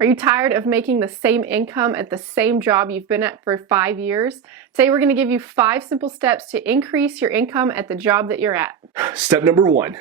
Are you tired of making the same income at the same job you've been at for 5 years? Today we're going to give you 5 simple steps to increase your income at the job that you're at. Step number 1,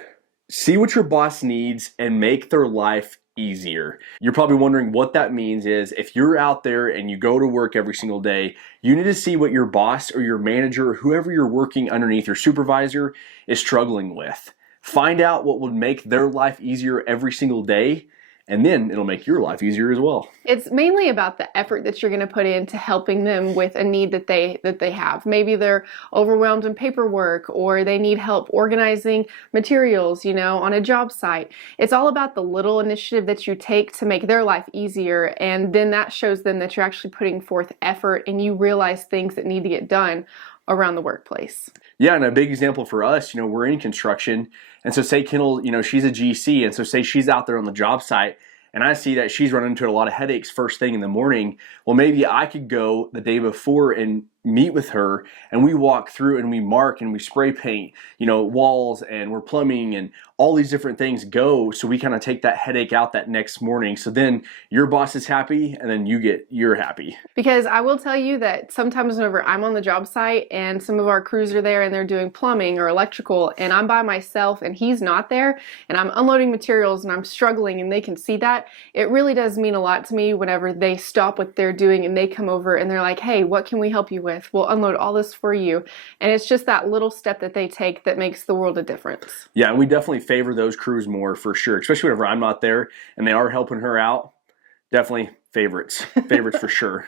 see what your boss needs and make their life easier. You're probably wondering what that means is if you're out there and you go to work every single day, you need to see what your boss or your manager or whoever you're working underneath, your supervisor, is struggling with. Find out what would make their life easier every single day, and then it'll make your life easier as well. It's mainly about the effort that you're going to put into helping them with a need that they have. Maybe they're overwhelmed in paperwork, or they need help organizing materials, on a job site. It's all about the little initiative that you take to make their life easier, and then that shows them that you're actually putting forth effort and you realize things that need to get done around the workplace. Yeah, and a big example for us, we're in construction, and so say Kendall, she's a GC, and so say she's out there on the job site, and I see that she's running into a lot of headaches first thing in the morning. Well, maybe I could go the day before and meet with her, and we walk through and we mark and we spray paint, walls, and we're plumbing, and all these different things go, so we kind of take that headache out that next morning. So then your boss is happy, and then you're happy. Because I will tell you that sometimes whenever I'm on the job site and some of our crews are there and they're doing plumbing or electrical, and I'm by myself and he's not there, and I'm unloading materials and I'm struggling and they can see that, it really does mean a lot to me whenever they stop what they're doing and they come over and they're like, hey, what can we help you with? We'll unload all this for you. And it's just that little step that they take that makes the world a difference. Yeah, and we definitely favor those crews more for sure, especially whenever I'm not there and they are helping her out. Definitely favorites for sure.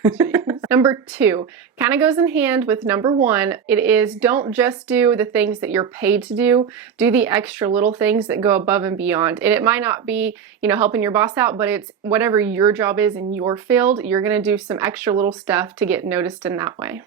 Number 2 kind of goes in hand with number 1. It is, don't just do the things that you're paid to do. Do the extra little things that go above and beyond. And it might not be, helping your boss out, but it's whatever your job is in your field, you're going to do some extra little stuff to get noticed in that way.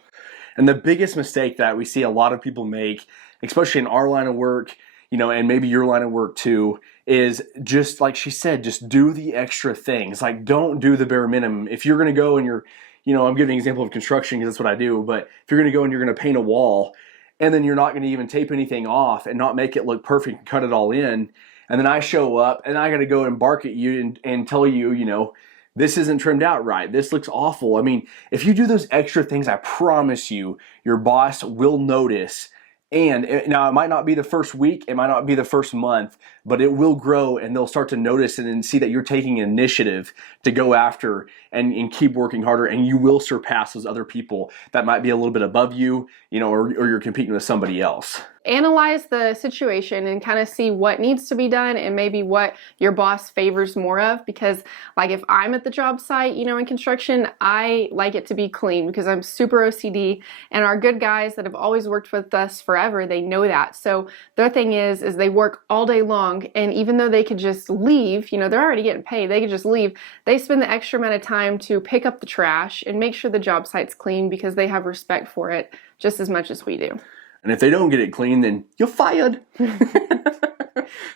And the biggest mistake that we see a lot of people make, especially in our line of work, and maybe your line of work too, is just like she said, just do the extra things. Like, don't do the bare minimum. If you're going to go and you're, I'm giving an example of construction because that's what I do, but if you're going to go and you're going to paint a wall and then you're not going to even tape anything off and not make it look perfect and cut it all in, and then I show up and I got to go and bark at you and tell you, this isn't trimmed out right, this looks awful. I mean, if you do those extra things, I promise you, your boss will notice. And now it might not be the first week, it might not be the first month, but it will grow and they'll start to notice it and see that you're taking initiative to go after and keep working harder, and you will surpass those other people that might be a little bit above you, or you're competing with somebody else. Analyze the situation and kind of see what needs to be done and maybe what your boss favors more of, because like if I'm at the job site, in construction, I like it to be clean because I'm super OCD, and our good guys that have always worked with us forever, they know that. So their thing is they work all day long, and even though they could just leave, they're already getting paid, they could just leave, they spend the extra amount of time to pick up the trash and make sure the job site's clean because they have respect for it just as much as we do. And if they don't get it clean, then you're fired.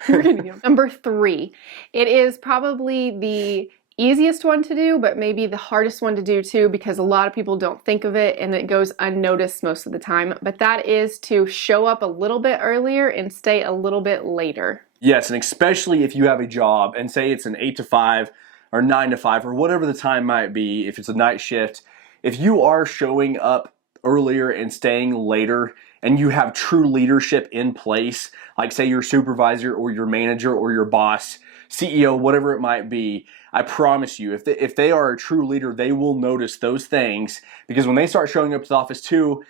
Number 3, it is probably the easiest one to do, but maybe the hardest one to do too, because a lot of people don't think of it and it goes unnoticed most of the time. But that is to show up a little bit earlier and stay a little bit later. Yes, and especially if you have a job and say it's an 8 to 5 or 9 to 5 or whatever the time might be, if it's a night shift, if you are showing up earlier and staying later, and you have true leadership in place, like say your supervisor or your manager or your boss, CEO, whatever it might be, I promise you, if they are a true leader, they will notice those things, because when they start showing up to the office too,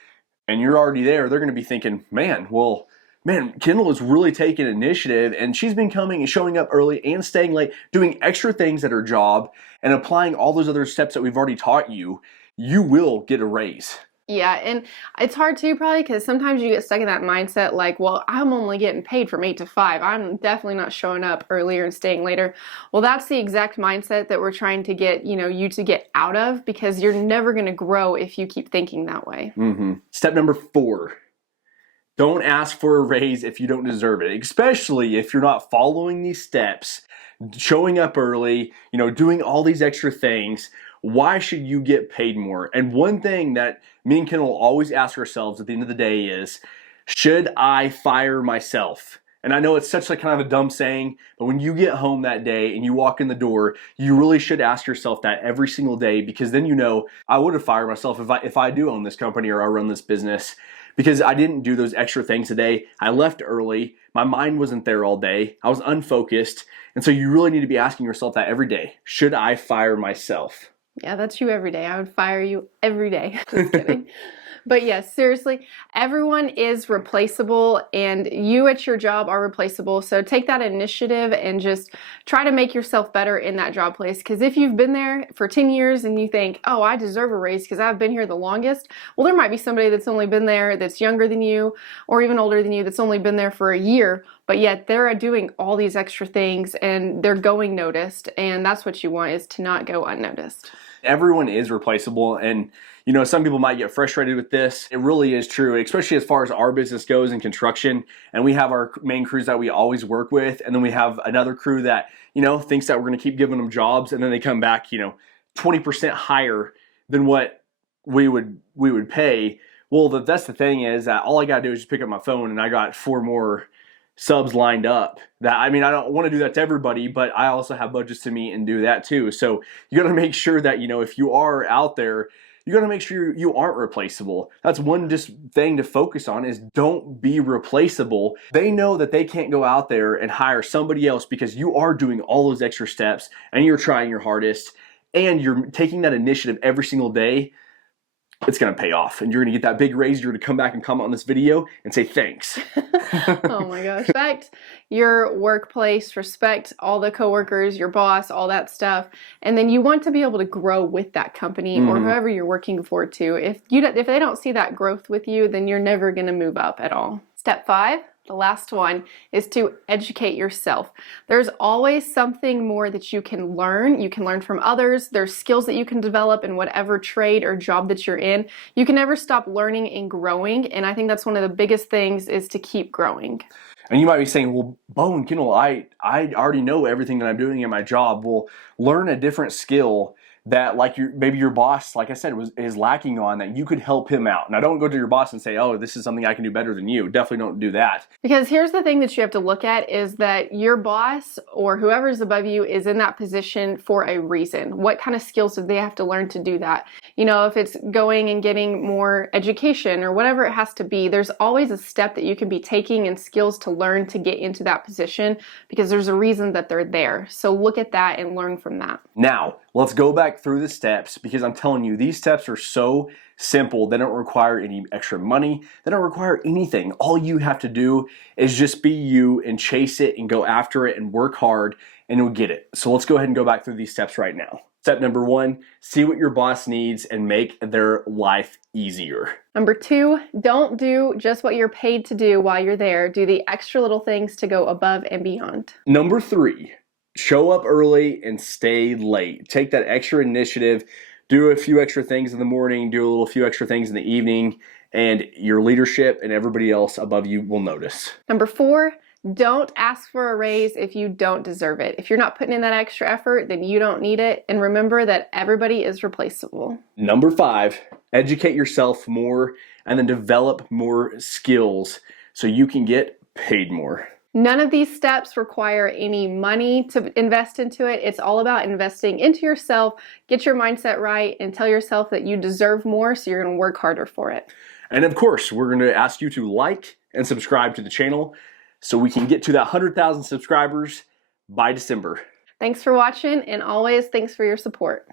and you're already there, they're going to be thinking, man, Kendall is really taking initiative, and she's been coming and showing up early and staying late, doing extra things at her job, and applying all those other steps that we've already taught you. You will get a raise. Yeah, and it's hard too probably because sometimes you get stuck in that mindset like, well, I'm only getting paid from 8 to 5. I'm definitely not showing up earlier and staying later. Well, that's the exact mindset that we're trying to get, you to get out of, because you're never going to grow if you keep thinking that way. Step number 4. Don't ask for a raise if you don't deserve it, especially if you're not following these steps, showing up early, doing all these extra things. Why should you get paid more? And one thing that me and Kendall always ask ourselves at the end of the day is, should I fire myself? And I know it's such like kind of a dumb saying, but when you get home that day and you walk in the door, you really should ask yourself that every single day, because then you know, I would have fired myself if I do own this company or I run this business, because I didn't do those extra things today. I left early. My mind wasn't there all day. I was unfocused. And so you really need to be asking yourself that every day. Should I fire myself? Yeah, that's you every day. I would fire you every day. Just kidding. But yes, seriously, everyone is replaceable and you at your job are replaceable. So take that initiative and just try to make yourself better in that job place. Because if you've been there for 10 years and you think, oh, I deserve a raise because I've been here the longest, well, there might be somebody that's only been there that's younger than you or even older than you that's only been there for a year, but yet they're doing all these extra things and they're going noticed. And that's what you want, is to not go unnoticed. Everyone is replaceable, and you know, some people might get frustrated with this. It really is true, especially as far as our business goes in construction. And we have our main crews that we always work with, and then we have another crew that, you know, thinks that we're going to keep giving them jobs, and then they come back, you know, 20% higher than what we would pay. Well, that's the thing, is that all I got to do is just pick up my phone, and I got 4 more subs lined up. That, I mean, I don't want to do that to everybody, but I also have budgets to meet and do that too. So you got to make sure that, you know, if you are out there, you got to make sure you aren't replaceable. That's one just thing to focus on, is don't be replaceable. They know that they can't go out there and hire somebody else because you are doing all those extra steps and you're trying your hardest and you're taking that initiative every single day. It's going to pay off, and you're going to get that big raise. You're going to come back and comment on this video and say thanks. Oh my gosh. Respect your workplace, respect all the coworkers, your boss, all that stuff. And then you want to be able to grow with that company or whoever you're working for too. If they don't see that growth with you, then you're never going to move up at all. Step 5. The last one is to educate yourself. There's always something more that you can learn. You can learn from others. There's skills that you can develop in whatever trade or job that you're in. You can never stop learning and growing. And I think that's one of the biggest things, is to keep growing. And you might be saying, well, Bo and Kendall, I already know everything that I'm doing in my job. Well, learn a different skill that, like, maybe your boss, like I said, is lacking on, that you could help him out. Now, don't go to your boss and say, oh, this is something I can do better than you. Definitely don't do that. Because here's the thing that you have to look at, is that your boss or whoever's above you is in that position for a reason. What kind of skills do they have to learn to do that? You know, if it's going and getting more education or whatever it has to be, there's always a step that you can be taking and skills to learn to get into that position, because there's a reason that they're there. So look at that and learn from that. Now, let's go back through the steps, because I'm telling you, these steps are so simple. They don't require any extra money. They don't require anything. All you have to do is just be you and chase it and go after it and work hard, and you'll get it. So let's go ahead and go back through these steps right now. Step number 1, see what your boss needs and make their life easier. Number 2, don't do just what you're paid to do while you're there. Do the extra little things to go above and beyond. Number 3, show up early and stay late. Take that extra initiative. Do a few extra things in the morning, do a few extra things in the evening, and your leadership and everybody else above you will notice. Number 4, don't ask for a raise if you don't deserve it. If you're not putting in that extra effort, then you don't need it. And remember that everybody is replaceable. Number 5, educate yourself more and then develop more skills so you can get paid more. None of these steps require any money to invest into it. It's all about investing into yourself, get your mindset right, and tell yourself that you deserve more, so you're going to work harder for it. And of course, we're going to ask you to like and subscribe to the channel so we can get to that 100,000 subscribers by December. Thanks for watching, and always thanks for your support.